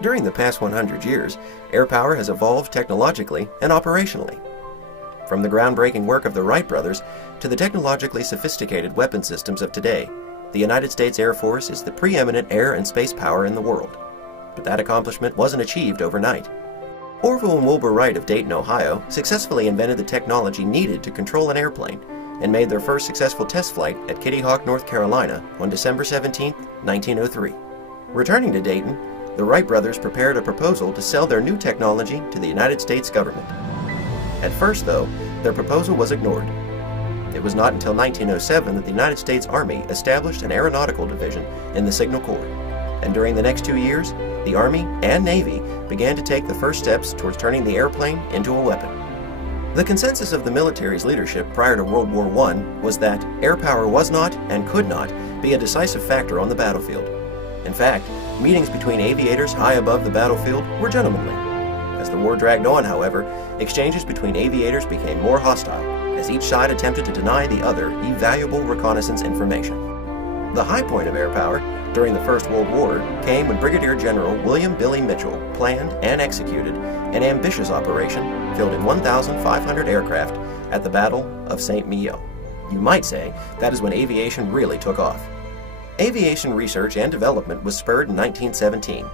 During the past 100 years, air power has evolved technologically and operationally. From the groundbreaking work of the Wright brothers to the technologically sophisticated weapon systems of today, the United States Air Force is the preeminent air and space power in the world. But that accomplishment wasn't achieved overnight. Orville and Wilbur Wright of Dayton, Ohio, successfully invented the technology needed to control an airplane and made their first successful test flight at Kitty Hawk, North Carolina on December 17, 1903. Returning to Dayton, the Wright brothers prepared a proposal to sell their new technology to the United States government. At first, though, their proposal was ignored. It was not until 1907 that the United States Army established an aeronautical division in the Signal Corps, and during the next 2 years, the Army and Navy began to take the first steps towards turning the airplane into a weapon. The consensus of the military's leadership prior to World War I was that air power was not and could not be a decisive factor on the battlefield. In fact, meetings between aviators high above the battlefield were gentlemanly. As the war dragged on, however, exchanges between aviators became more hostile, as each side attempted to deny the other invaluable reconnaissance information. The high point of air power during the First World War came when Brigadier General William Billy Mitchell planned and executed an ambitious operation fielding 1,500 aircraft at the Battle of St. Meo. You might say that is when aviation really took off. Aviation research and development was spurred in 1917,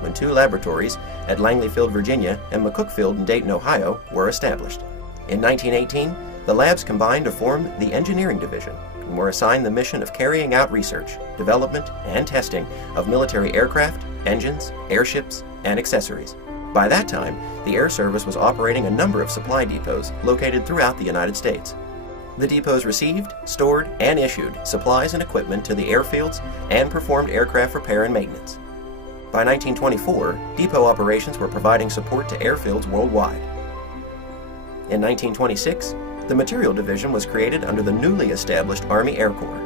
when 2 laboratories at Langley Field, Virginia and McCook Field in Dayton, Ohio were established. In 1918, the labs combined to form the Engineering Division and were assigned the mission of carrying out research, development, and testing of military aircraft, engines, airships, and accessories. By that time, the Air Service was operating a number of supply depots located throughout the United States. The depots received, stored, and issued supplies and equipment to the airfields and performed aircraft repair and maintenance. By 1924, depot operations were providing support to airfields worldwide. In 1926, the Material Division was created under the newly established Army Air Corps.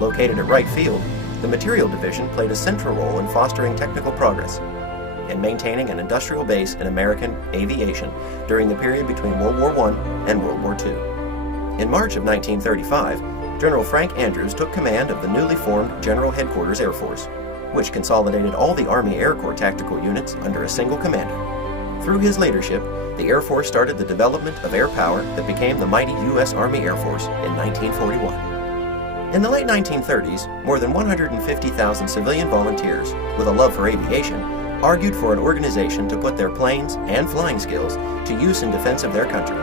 Located at Wright Field, the Material Division played a central role in fostering technical progress and maintaining an industrial base in American aviation during the period between World War I and World War II. In March of 1935, General Frank Andrews took command of the newly formed General Headquarters Air Force, which consolidated all the Army Air Corps tactical units under a single commander. Through his leadership, the Air Force started the development of air power that became the mighty U.S. Army Air Force in 1941. In the late 1930s, more than 150,000 civilian volunteers with a love for aviation argued for an organization to put their planes and flying skills to use in defense of their country.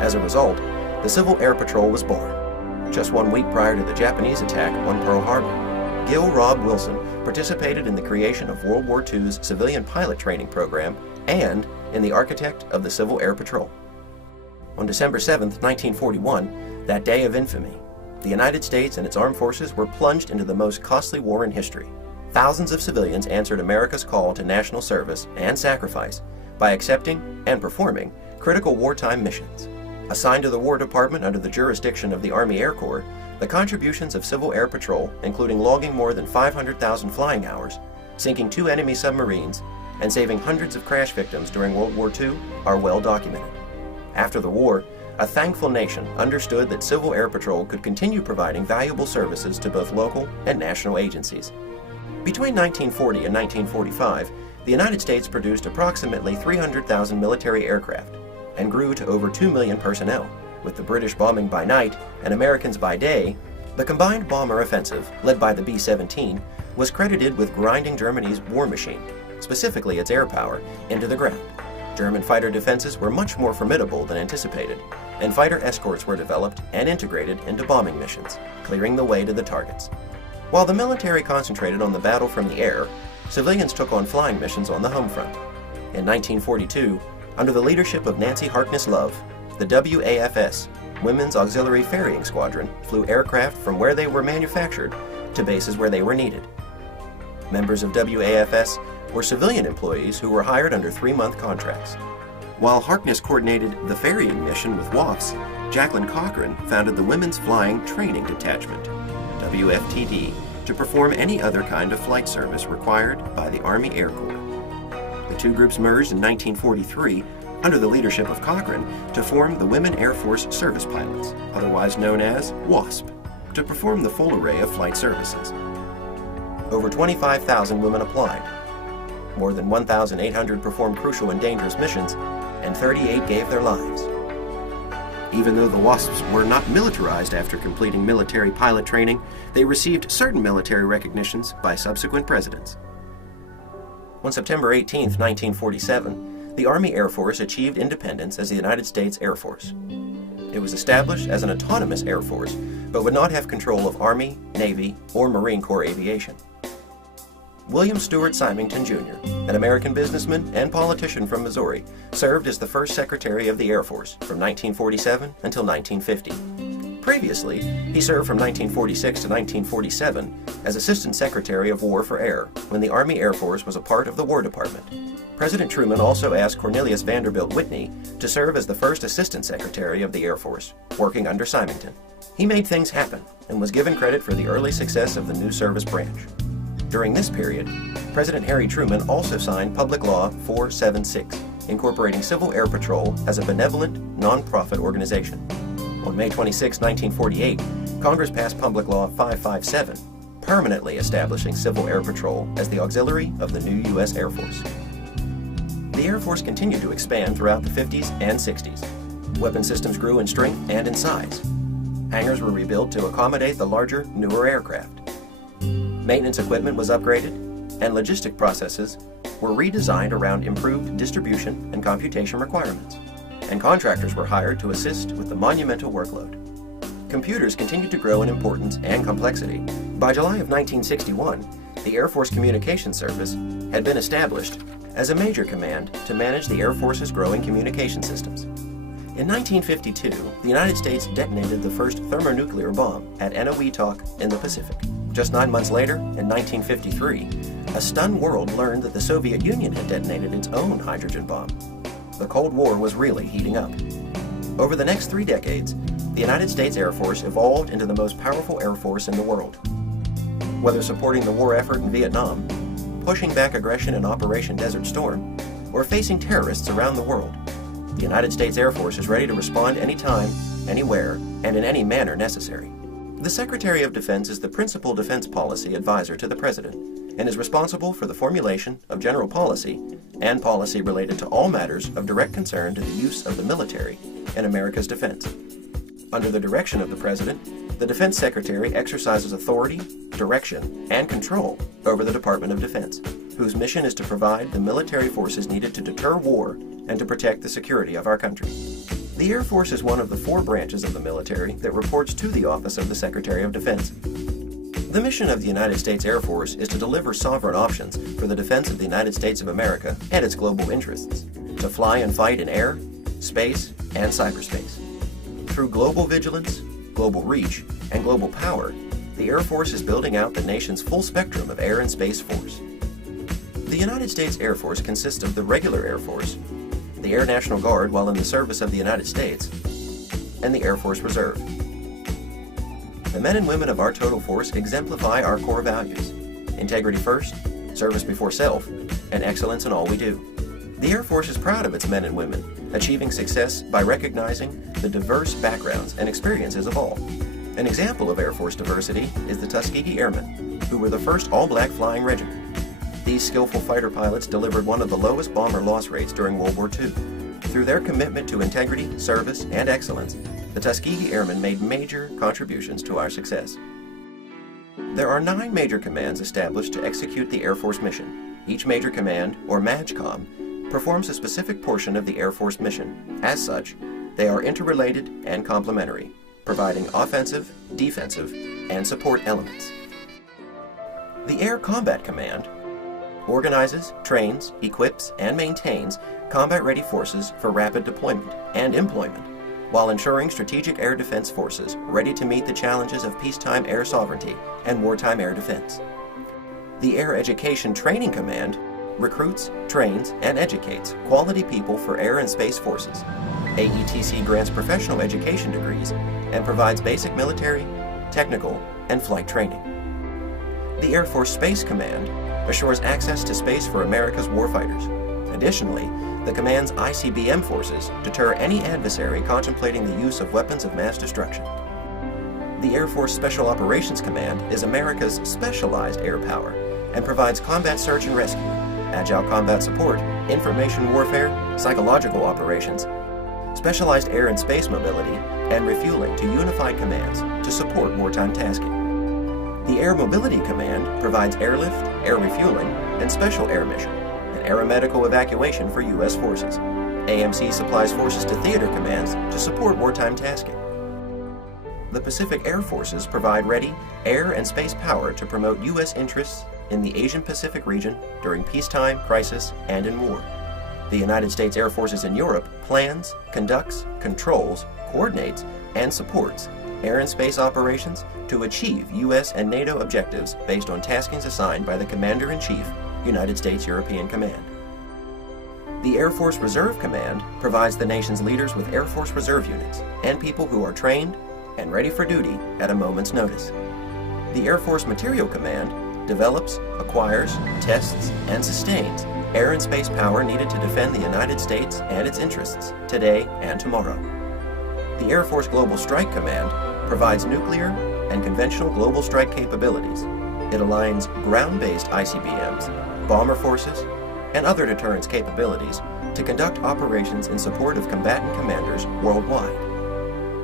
As a result, the Civil Air Patrol was born. Just 1 week prior to the Japanese attack on Pearl Harbor, Gil Rob Wilson participated in the creation of World War II's civilian pilot training program and in the architect of the Civil Air Patrol. On December 7, 1941, that day of infamy, the United States and its armed forces were plunged into the most costly war in history. Thousands of civilians answered America's call to national service and sacrifice by accepting and performing critical wartime missions. Assigned to the War Department under the jurisdiction of the Army Air Corps, the contributions of Civil Air Patrol, including logging more than 500,000 flying hours, sinking 2 enemy submarines, and saving hundreds of crash victims during World War II, are well documented. After the war, a thankful nation understood that Civil Air Patrol could continue providing valuable services to both local and national agencies. Between 1940 and 1945, the United States produced approximately 300,000 military aircraft and grew to over 2 million personnel. With the British bombing by night and Americans by day, the combined bomber offensive, led by the B-17, was credited with grinding Germany's war machine, specifically its air power, into the ground. German fighter defenses were much more formidable than anticipated, and fighter escorts were developed and integrated into bombing missions, clearing the way to the targets. While the military concentrated on the battle from the air, civilians took on flying missions on the home front. In 1942, under the leadership of Nancy Harkness Love, the WAFS, Women's Auxiliary Ferrying Squadron, flew aircraft from where they were manufactured to bases where they were needed. Members of WAFS were civilian employees who were hired under 3-month contracts. While Harkness coordinated the ferrying mission with WAFs, Jacqueline Cochran founded the Women's Flying Training Detachment, WFTD, to perform any other kind of flight service required by the Army Air Corps. The 2 groups merged in 1943 under the leadership of Cochran to form the Women Air Force Service Pilots, otherwise known as WASP, to perform the full array of flight services. Over 25,000 women applied. More than 1,800 performed crucial and dangerous missions, and 38 gave their lives. Even though the WASPs were not militarized after completing military pilot training, they received certain military recognitions by subsequent presidents. On September 18, 1947, the Army Air Force achieved independence as the United States Air Force. It was established as an autonomous Air Force, but would not have control of Army, Navy, or Marine Corps aviation. William Stewart Symington, Jr., an American businessman and politician from Missouri, served as the first Secretary of the Air Force from 1947 until 1950. Previously, he served from 1946 to 1947 as Assistant Secretary of War for Air when the Army Air Force was a part of the War Department. President Truman also asked Cornelius Vanderbilt Whitney to serve as the first Assistant Secretary of the Air Force, working under Symington. He made things happen and was given credit for the early success of the new service branch. During this period, President Harry Truman also signed Public Law 476, incorporating Civil Air Patrol as a benevolent, non-profit organization. On May 26, 1948, Congress passed Public Law 557, permanently establishing Civil Air Patrol as the auxiliary of the new U.S. Air Force. The Air Force continued to expand throughout the 50s and 60s. Weapon systems grew in strength and in size. Hangars were rebuilt to accommodate the larger, newer aircraft. Maintenance equipment was upgraded, and logistic processes were redesigned around improved distribution and computation requirements, and contractors were hired to assist with the monumental workload. Computers continued to grow in importance and complexity. By July of 1961, the Air Force Communications Service had been established as a major command to manage the Air Force's growing communication systems. In 1952, the United States detonated the first thermonuclear bomb at Eniwetok in the Pacific. Just 9 months later, in 1953, a stunned world learned that the Soviet Union had detonated its own hydrogen bomb. The Cold War was really heating up. Over the next 3 decades, the United States Air Force evolved into the most powerful air force in the world. Whether supporting the war effort in Vietnam, pushing back aggression in Operation Desert Storm, or facing terrorists around the world, the United States Air Force is ready to respond anytime, anywhere, and in any manner necessary. The Secretary of Defense is the principal defense policy advisor to the President and is responsible for the formulation of general policy and policy related to all matters of direct concern to the use of the military in America's defense. Under the direction of the President, the Defense Secretary exercises authority, direction, and control over the Department of Defense, whose mission is to provide the military forces needed to deter war and to protect the security of our country. The Air Force is one of the 4 branches of the military that reports to the Office of the Secretary of Defense. The mission of the United States Air Force is to deliver sovereign options for the defense of the United States of America and its global interests, to fly and fight in air, space, and cyberspace. Through global vigilance, global reach, and global power, the Air Force is building out the nation's full spectrum of air and space force. The United States Air Force consists of the regular Air Force, the Air National Guard while in the service of the United States, and the Air Force Reserve. The men and women of our total force exemplify our core values: integrity first, service before self, and excellence in all we do. The Air Force is proud of its men and women, achieving success by recognizing the diverse backgrounds and experiences of all. An example of Air Force diversity is the Tuskegee Airmen, who were the first all-black flying regiment. These skillful fighter pilots delivered one of the lowest bomber loss rates during World War II. Through their commitment to integrity, service, and excellence, the Tuskegee Airmen made major contributions to our success. There are 9 major commands established to execute the Air Force mission. Each major command, or MAJCOM, performs a specific portion of the Air Force mission. As such, they are interrelated and complementary, providing offensive, defensive, and support elements. The Air Combat Command organizes, trains, equips, and maintains combat-ready forces for rapid deployment and employment, while ensuring strategic air defense forces ready to meet the challenges of peacetime air sovereignty and wartime air defense. The Air Education Training Command recruits, trains, and educates quality people for air and space forces. AETC grants professional education degrees and provides basic military, technical, and flight training. The Air Force Space Command assures access to space for America's warfighters. Additionally, the command's ICBM forces deter any adversary contemplating the use of weapons of mass destruction. The Air Force Special Operations Command is America's specialized air power and provides combat search and rescue, agile combat support, information warfare, psychological operations, specialized air and space mobility, and refueling to unified commands to support wartime tasking. The Air Mobility Command provides airlift, air refueling, and special air mission, and aeromedical evacuation for U.S. forces. AMC supplies forces to theater commands to support wartime tasking. The Pacific Air Forces provide ready air and space power to promote U.S. interests in the Asian-Pacific region during peacetime, crisis, and in war. The United States Air Forces in Europe plans, conducts, controls, coordinates, and supports air and space operations to achieve U.S. and NATO objectives based on taskings assigned by the Commander-in-Chief, United States European Command. The Air Force Reserve Command provides the nation's leaders with Air Force Reserve units and people who are trained and ready for duty at a moment's notice. The Air Force Material Command develops, acquires, tests, and sustains air and space power needed to defend the United States and its interests today and tomorrow. The Air Force Global Strike Command provides nuclear and conventional global strike capabilities. It aligns ground-based ICBMs, bomber forces, and other deterrence capabilities to conduct operations in support of combatant commanders worldwide.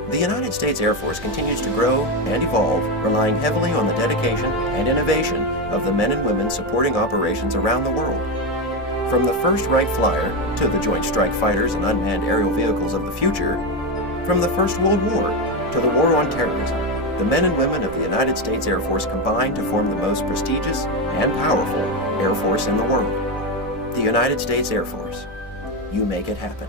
The United States Air Force continues to grow and evolve, relying heavily on the dedication and innovation of the men and women supporting operations around the world. From the first Wright Flyer to the Joint Strike Fighters and unmanned aerial vehicles of the future, from the First World War to the War on Terrorism, the men and women of the United States Air Force combine to form the most prestigious and powerful Air Force in the world. The United States Air Force. You make it happen.